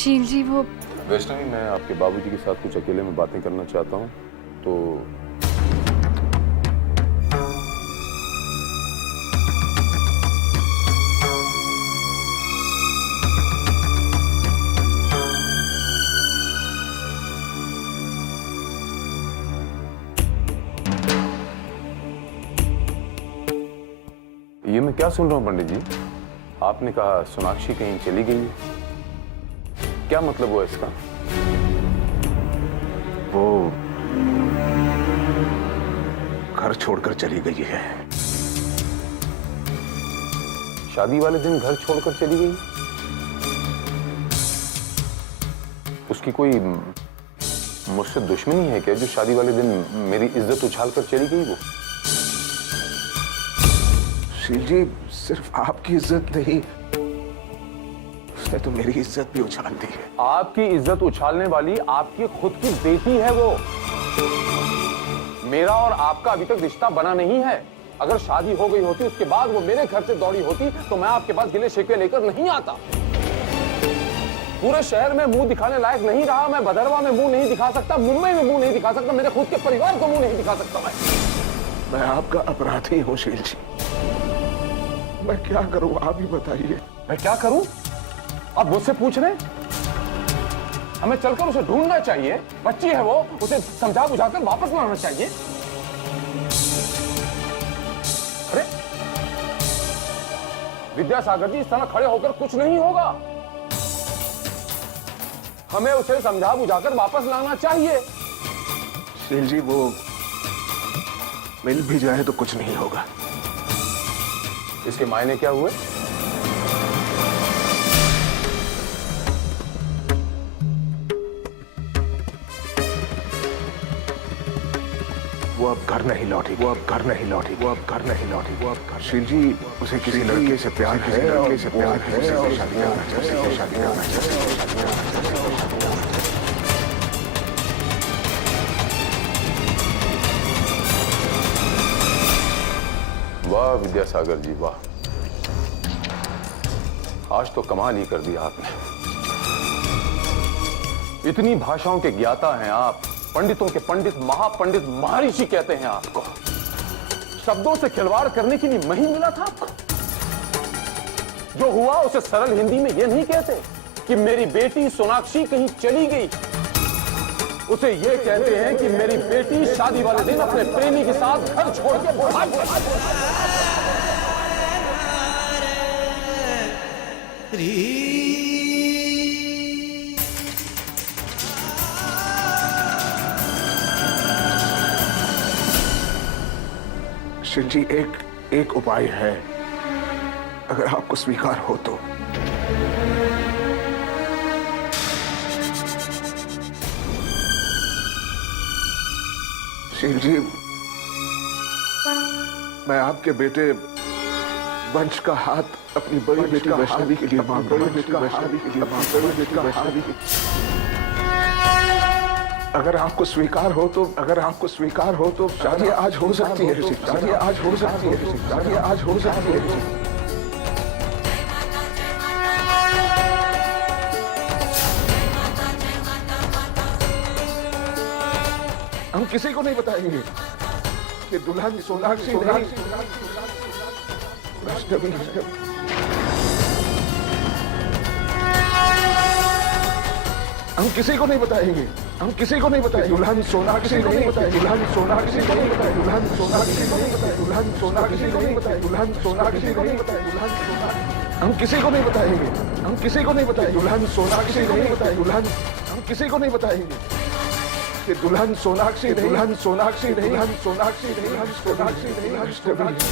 शील जी वो वैष्णवी, मैं आपके बाबूजी के साथ कुछ अकेले में बातें करना चाहता हूँ, तो ये मैं क्या सुन रहा हूँ पंडित जी? आपने कहा सोनाक्षी कहीं चली गई है, क्या मतलब हुआ इसका? वो घर छोड़कर चली गई है। शादी वाले दिन घर छोड़कर चली गई? उसकी कोई मुझसे दुश्मनी है क्या, जो शादी वाले दिन मेरी इज्जत उछाल कर चली गई? वो शील जी, सिर्फ आपकी इज्जत नहीं, उसने तो मेरी इज्जत भी उछाल दी है। आपकी इज्जत उछालने वाली आपकी खुद की बेटी है वो। मेरा और आपका अभी तक रिश्ता बना नहीं है। अगर शादी हो गई होती, उसके बाद वो मेरे घर से दौड़ी होती, तो मैं आपके पास गिले शिकवे लेकर नहीं आता। पूरे शहर में मुंह दिखाने लायक नहीं रहा। मैं भदरवा में मुंह नहीं दिखा सकता, मुंबई में मुंह नहीं दिखा सकता, मेरे खुद के परिवार को मुंह नहीं दिखा सकता। मैं आपका अपराधी हूँ शील जी। मैं क्या करूं, आप ही बताइए। मैं क्या करूं? आप मुझसे पूछ रहे? हमें चलकर उसे ढूंढना चाहिए। बच्ची है वो, उसे समझा बुझाकर वापस लाना चाहिए। अरे विद्यासागर जी, इस तरह खड़े होकर कुछ नहीं होगा। हमें उसे समझा बुझाकर वापस लाना चाहिए। शील जी, वो मिल भी जाए तो कुछ नहीं होगा। इसके मायने क्या हुए? वो अब घर नहीं लौटी, वो अब घर नहीं लौटी, वो अब घर नहीं लौटी, वो अब घर। शील जी, उसे किसी लड़के से प्यार है, लड़के से प्यार है, और शादी करना चाहती है, शादी करना चाहती है, शादी करना चाहती है। वाह विद्यासागर जी, वाह। आज तो कमाल ही कर दिया आपने। इतनी भाषाओं के ज्ञाता हैं आप, पंडितों के पंडित, महापंडित, महर्षि कहते हैं आपको। शब्दों से खिलवाड़ करने के लिए नहीं मिला था आपको। जो हुआ उसे सरल हिंदी में यह नहीं कहते कि मेरी बेटी सोनाक्षी कहीं चली गई। उसे यह कहते हैं कि मेरी बेटी शादी वाले दिन अपने प्रेमी के साथ घर छोड़ के भाग गई। शील जी, एक उपाय है, अगर आपको स्वीकार हो तो। शील जी, मैं आपके बेटे वंश का हाथ अपनी बड़ी बेटी वैष्णवी के लिए मांग रहा हूं। अगर आपको स्वीकार हो तो, अगर आपको स्वीकार हो तो शादी आज हो सकती है, शादी आज हो सकती है, शादी आज हो सकती है। हम किसी को नहीं बताएंगे कि दुल्हन सोनाक्षी नहीं, वैष्णवी। हम किसी को नहीं बताएंगे, हम किसी को नहीं बताएंगे। दुल्हन सोनाक्षी नहीं बताएंगे, दुल्हन सोनाक्षी नहीं बताएंगे, दुल्हन सोनाक्षी नहीं बताएंगे, दुल्हन सोनाक्षी नहीं बताएंगे, दुल्हन सोनाक्षी नहीं बताएंगे, दुल्हन सोनाक्षी। हम किसी को नहीं बताएंगे, हम किसी को नहीं बताएंगे, दुल्हन सोनाक्षी नहीं बताएंगे, दुल्हन। हम किसी को नहीं बताएंगे कि दुल्हन सोनाक्षी नहीं, दुल्हन सोनाक्षी नहीं, दुल्हन सोनाक्षी नहीं, दुल्हन सोनाक्षी नहीं, दुल्हन सोनाक्षी।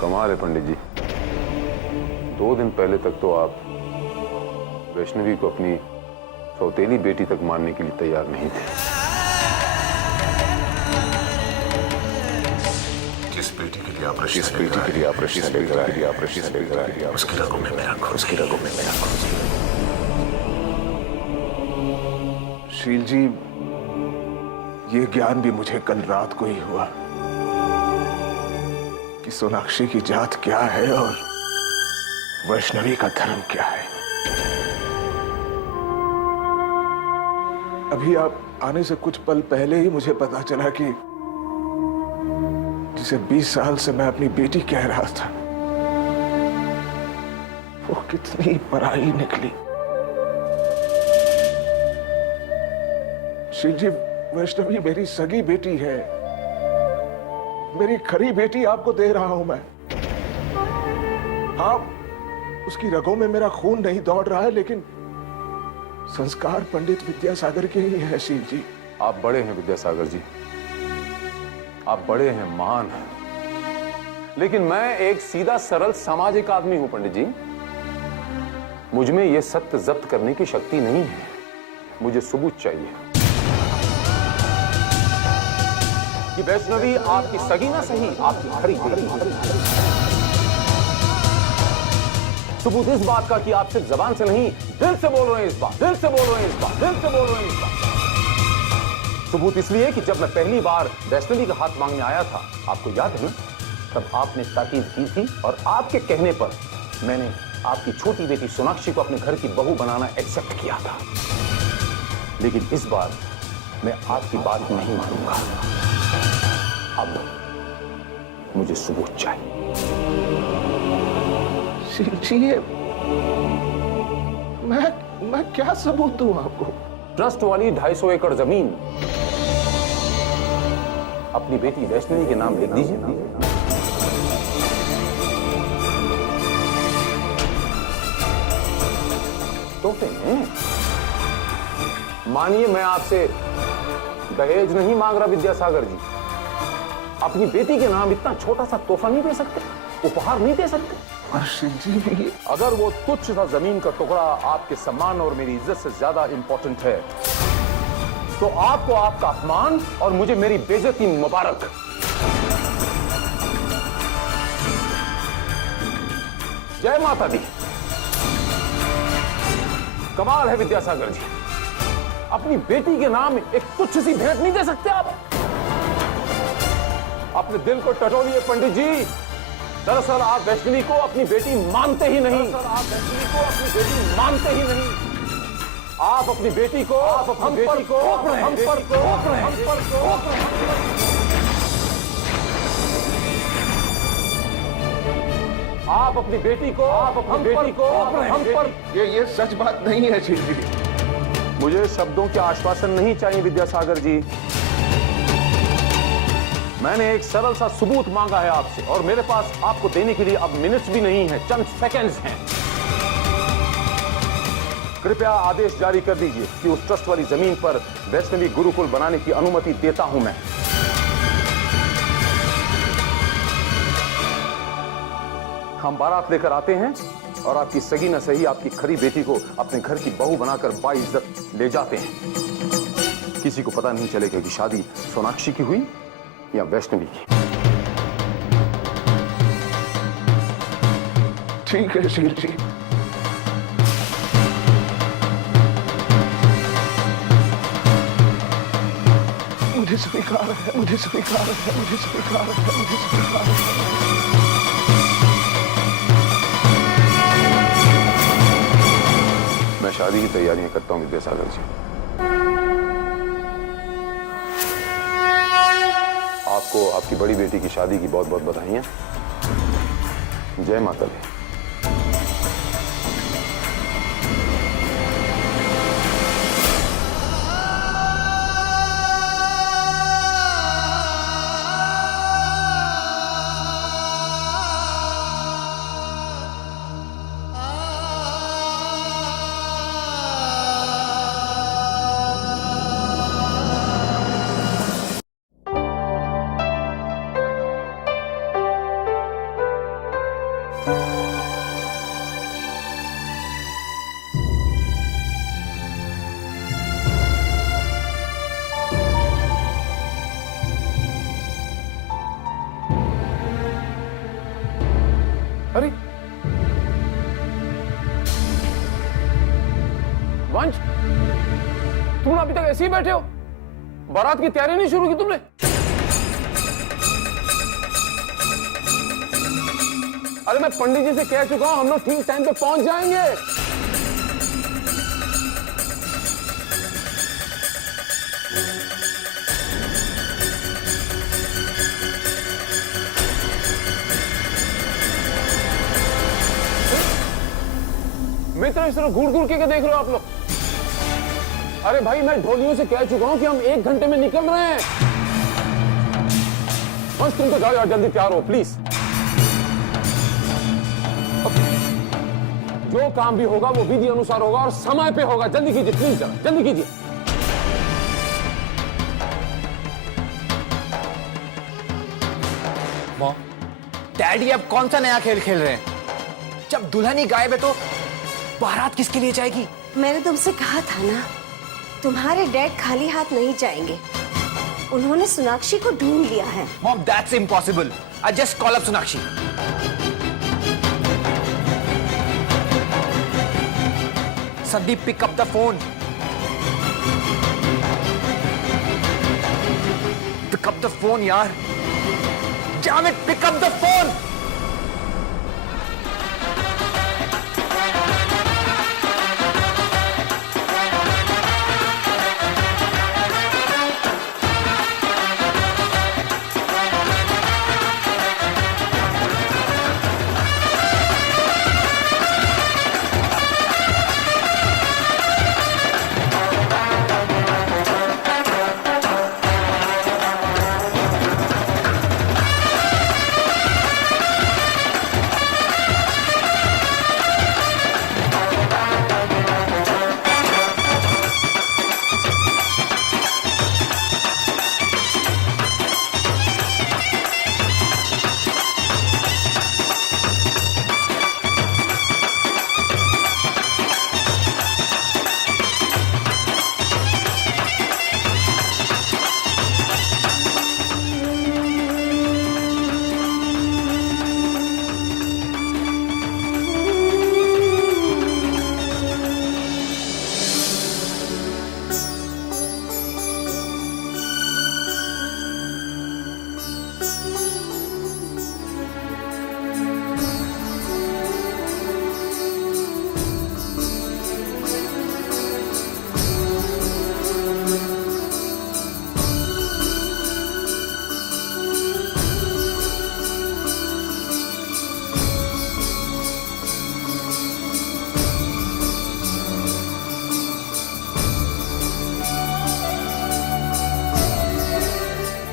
कमाल है पंडित जी, 2 दिन पहले तक तो आप वैष्णवी को अपनी सौतेली बेटी तक मानने के लिए तैयार नहीं थे। के लिए ऑपरेशन जिस बेटी के लिए ऑपरेशन लेकर आए उसकी रगों में मेरा खून। शील जी, ये ज्ञान भी मुझे कल रात को ही हुआ कि सोनाक्षी की जात क्या है और वैष्णवी का धर्म क्या है। अभी आप आने से कुछ पल पहले ही मुझे पता चला कि जिसे 20 साल से मैं अपनी बेटी कह रहा था, वो कितनी पराई निकली। शील जी, वैष्णवी मेरी सगी बेटी है, मेरी खरी बेटी आपको दे रहा हूं मैं। हाँ, उसकी रगों में मेरा खून नहीं दौड़ रहा है, लेकिन संस्कार पंडित विद्यासागर के ही है। शील जी, आप बड़े हैं विद्यासागर जी, आप बड़े हैं, महान हैं, लेकिन मैं एक सीधा सरल सामाजिक आदमी हूं पंडित जी। मुझ में यह सत्य जब्त करने की शक्ति नहीं है। मुझे सबूत चाहिए कि वैष्णवी आपकी सगी ना सही, आपकी खरी बेटी। सबूत इस बात का कि आप सिर्फ जबान से नहीं, दिल से बोल रहे हैं इस बात, दिल से बोल रहे हैं इस बात, दिल से बोल रहे हैं इस बात। सबूत इसलिए कि जब मैं पहली बार वैष्णवी का हाथ मांगने आया था, आपको याद है ना, तब आपने ताकीद की थी और आपके कहने पर मैंने आपकी छोटी बेटी सोनाक्षी को अपने घर की बहू बनाना एक्सेप्ट किया था। लेकिन इस बार मैं आपकी बात नहीं मानूंगा। अब मुझे सबूत चाहिए। शील जी, मैं क्या सबूत दूं आपको? ट्रस्ट वाली 250 एकड़ जमीन अपनी बेटी वैष्णवी के नाम लिख दीजिए। तो फिर मानिए मैं आपसे दहेज नहीं मांग रहा विद्यासागर जी, अपनी बेटी के नाम इतना छोटा सा तोहफा नहीं दे सकते, उपहार नहीं दे सकते? अगर वो तुच्छ सा जमीन का टुकड़ा आपके सम्मान और मेरी इज्जत से ज्यादा इंपॉर्टेंट है, तो आपको आपका अपमान और मुझे मेरी बेइज्जती मुबारक। जय माता दी। कमाल है विद्यासागर जी, अपनी बेटी के नाम एक तुच्छ सी भेंट नहीं दे सकते आप? अपने दिल को टटोलिए पंडित जी। दरअसल आप वैष्णवी को अपनी बेटी मानते ही नहीं। आप अपनी बेटी को हम पर थोप रहे हैं। आप अपनी बेटी को हम पर। ये सच बात नहीं है शील जी। मुझे शब्दों के आश्वासन नहीं चाहिए विद्यासागर जी। मैंने एक सरल सा सबूत मांगा है आपसे और मेरे पास आपको देने के लिए अब मिनट्स भी नहीं है, चंद सेकंड्स हैं। कृपया आदेश जारी कर दीजिए कि उस ट्रस्ट वाली जमीन पर वैष्णवी गुरुकुल बनाने की अनुमति देता हूं मैं। हम बारात लेकर आते हैं और आपकी सगी न सही आपकी खरी बेटी को अपने घर की बहू बनाकर बाइज्जत ले जाते हैं। किसी को पता नहीं चलेगा कि शादी सोनाक्षी की हुई या वैष्णवी की। ठीक है शील जी। मुझे स्वीकार है, मुझे स्वीकार है, मुझे स्वीकार है, मुझे स्वीकार है। मैं शादी की तैयारियां करता हूं विद्यासागर जी। आपको आपकी बड़ी बेटी की शादी की बहुत बहुत बधाइयां। जय माता दी। अरे वंश, तुम अभी तक ऐसे ही बैठे हो? बारात की तैयारी नहीं शुरू की तुमने? अरे मैं पंडित जी से कह चुका हूं, हम लोग ठीक टाइम पे पहुंच जाएंगे। मित्र, इस तरह घूर घूर के क्या देख रहे हो आप लोग? अरे भाई, मैं ढोलियों से कह चुका हूं कि हम 1 घंटे में निकल रहे हैं। बस तुम तो जाओ यार, जल्दी तैयार हो प्लीज। जो काम भी होगा वो विधि अनुसार होगा और समय पे होगा। जल्दी कीजिए प्लीज, जल्दी कीजिए। मॉम, डैडी अब कौन सा नया खेल खेल रहे हैं? जब दुल्हन ही गायब है तो बारात किसके लिए जाएगी? मैंने तुमसे कहा था ना, तुम्हारे डैड खाली हाथ नहीं जाएंगे। उन्होंने सोनाक्षी को ढूंढ लिया है। Mom, that's impossible. I just call up Sonakshi. सदी, pick up the phone. Pick up the phone यार। Damn it, pick up the phone!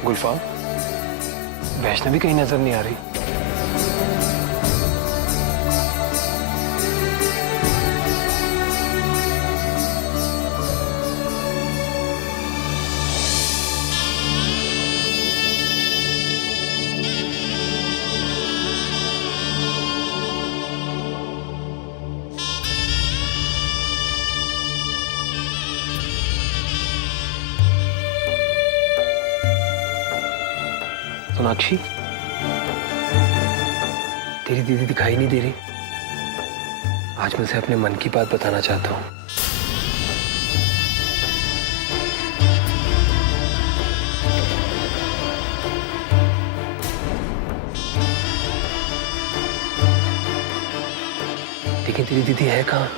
Gulfam, Vaishnavi कहीं नजर नहीं आ रही। सोनाक्षी, तेरी दीदी दिखाई नहीं दे रही। आज मैं उसे अपने मन की बात बताना चाहता हूँ। लेकिन तेरी दीदी है कहाँ?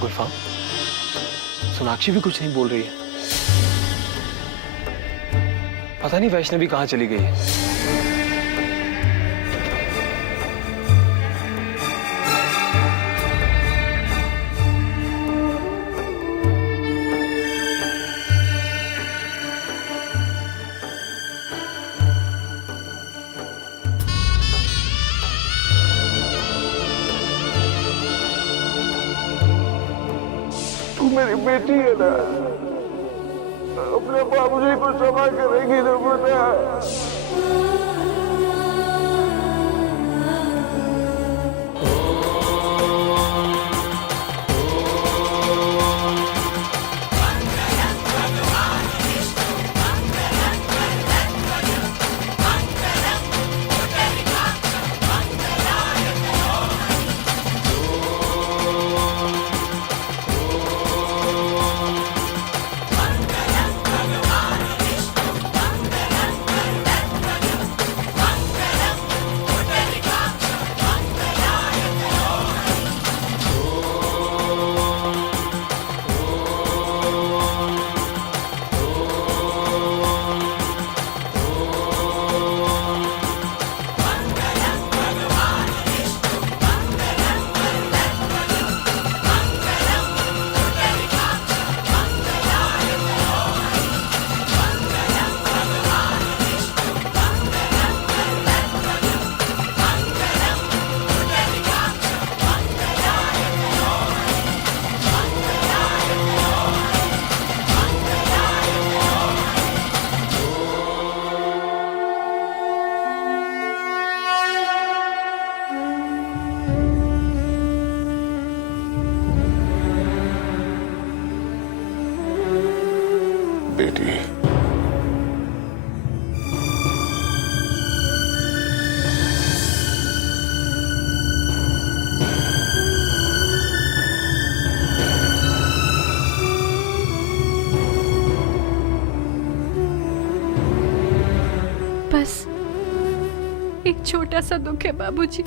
गुलफाम, सोनाक्षी भी कुछ नहीं बोल रही है। पता नहीं वैष्णवी कहाँ चली गई है। तू मेरी बेटी है ना, अपने बाबूजी को क्षमा करेगी ना बेटा? बेटी, बस एक छोटा सा दुख है बाबूजी।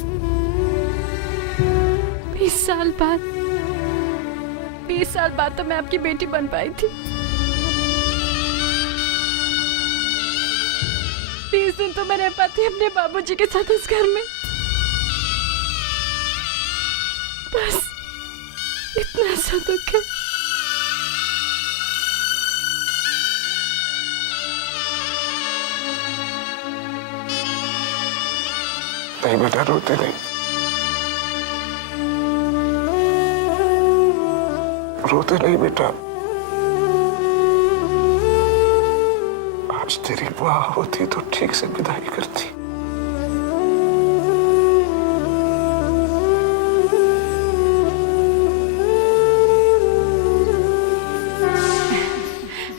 20 साल बाद तो मैं आपकी बेटी बन पाई थी। 20 दिन तो मैं रह पाती अपने बाबूजी के साथ इस घर में। बस इतना सा दुख है। नहीं बेटा, रोते नहीं, रोते नहीं बेटा। आज तेरी वाह होती तो ठीक से विदाई करती।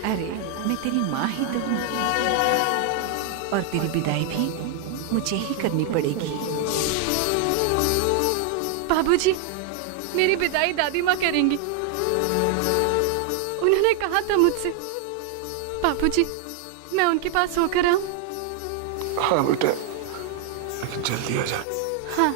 अरे मैं तेरी माँ ही तो हूँ, और तेरी विदाई भी मुझे ही करनी पड़ेगी। बाबूजी, मेरी विदाई दादी माँ करेंगी। उन्होंने कहा था मुझसे। बाबूजी, मैं उनके पास होकर आऊं? हाँ बेटा, लेकिन जल्दी आ जा। हाँ।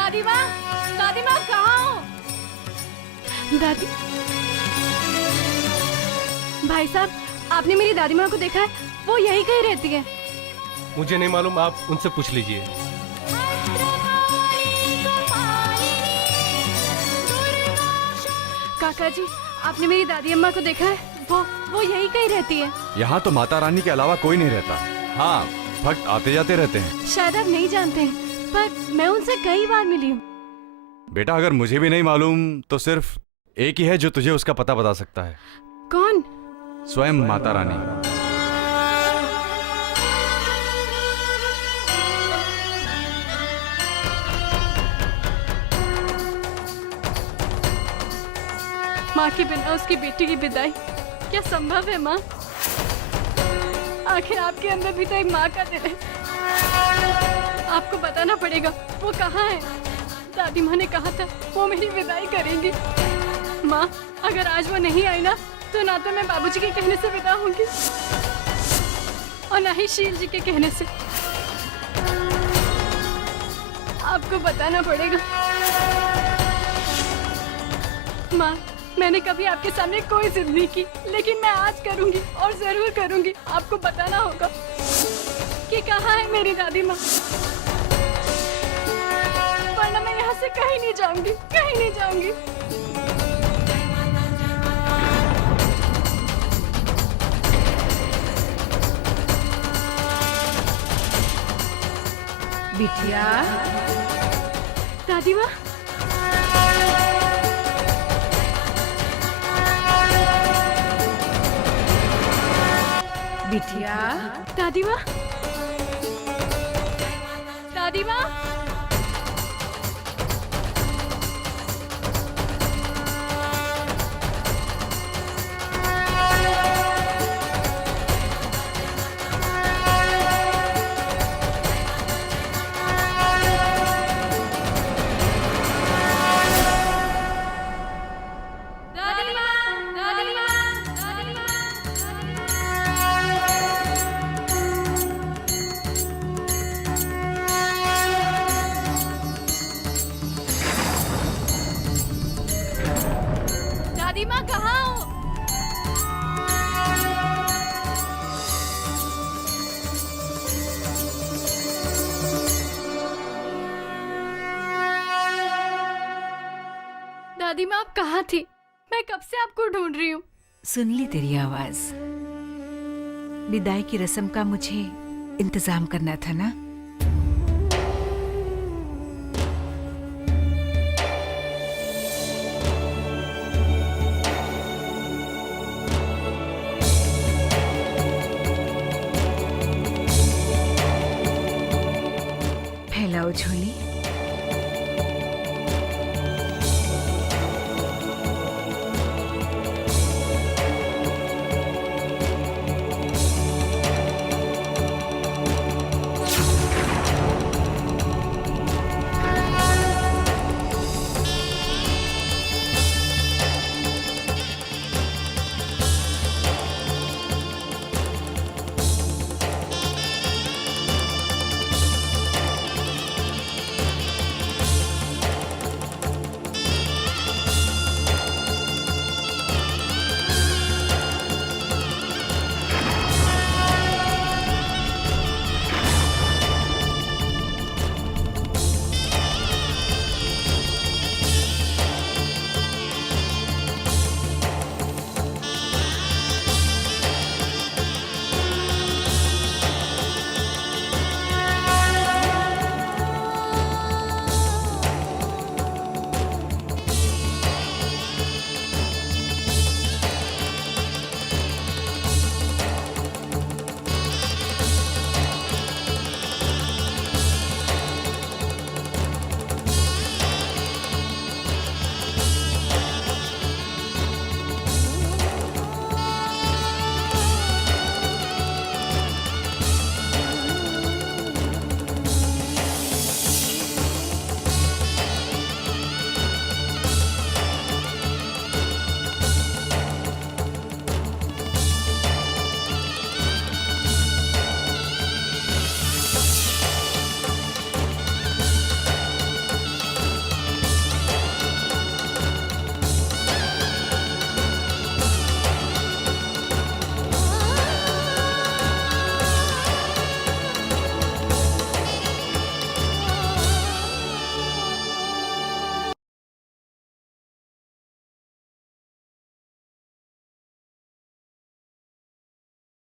दादी माँ कहाँ हो? दादी, भाई साहब, आपने मेरी दादी माँ को देखा है? वो यही कहीं रहती है। मुझे नहीं मालूम, आप उनसे पूछ लीजिए। काका जी, आपने मेरी दादी अम्मा को देखा है? वो यही कहीं रहती है। यहाँ तो माता रानी के अलावा कोई नहीं रहता। हाँ, भक्त आते जाते रहते हैं। शायद आप नहीं जानते हैं, पर मैं उनसे कई बार मिली हूँ। बेटा, अगर मुझे भी नहीं मालूम तो सिर्फ एक ही है जो तुझे उसका पता बता सकता है। कौन? स्वयं माता रानी। माँ के बिना उसकी बेटी की विदाई क्या संभव है माँ? आखिर आपके अंदर भी तो एक माँ का दिल है। आपको बताना पड़ेगा वो कहाँ है। दादी माँ ने कहा था वो मेरी विदाई करेंगी। माँ, अगर आज वो नहीं आई ना तो ना तो मैं बाबूजी के कहने से विदा होंगी और ना ही शील जी के कहने से। आपको बताना पड़ेगा। माँ, मैंने कभी आपके सामने कोई जिद नहीं की, लेकिन मैं आज करूंगी और जरूर करूंगी। आपको बताना होगा कि कहाँ है मेरी दादी माँ, वरना मैं यहाँ से कहीं नहीं जाऊंगी, कहीं नहीं जाऊंगी। बिटिया, दादी माँ, बिटिया, दादी माँ, दादी माँ, दादी माँ, दादी माँ, दादी माँ। दादी माँ कहाँ हो? दादी माँ आप कहाँ थी? मैं कब से आपको ढूंढ रही हूँ। सुन ली तेरी आवाज। विदाई की रस्म का मुझे इंतजाम करना था ना। फैलाओ झोली।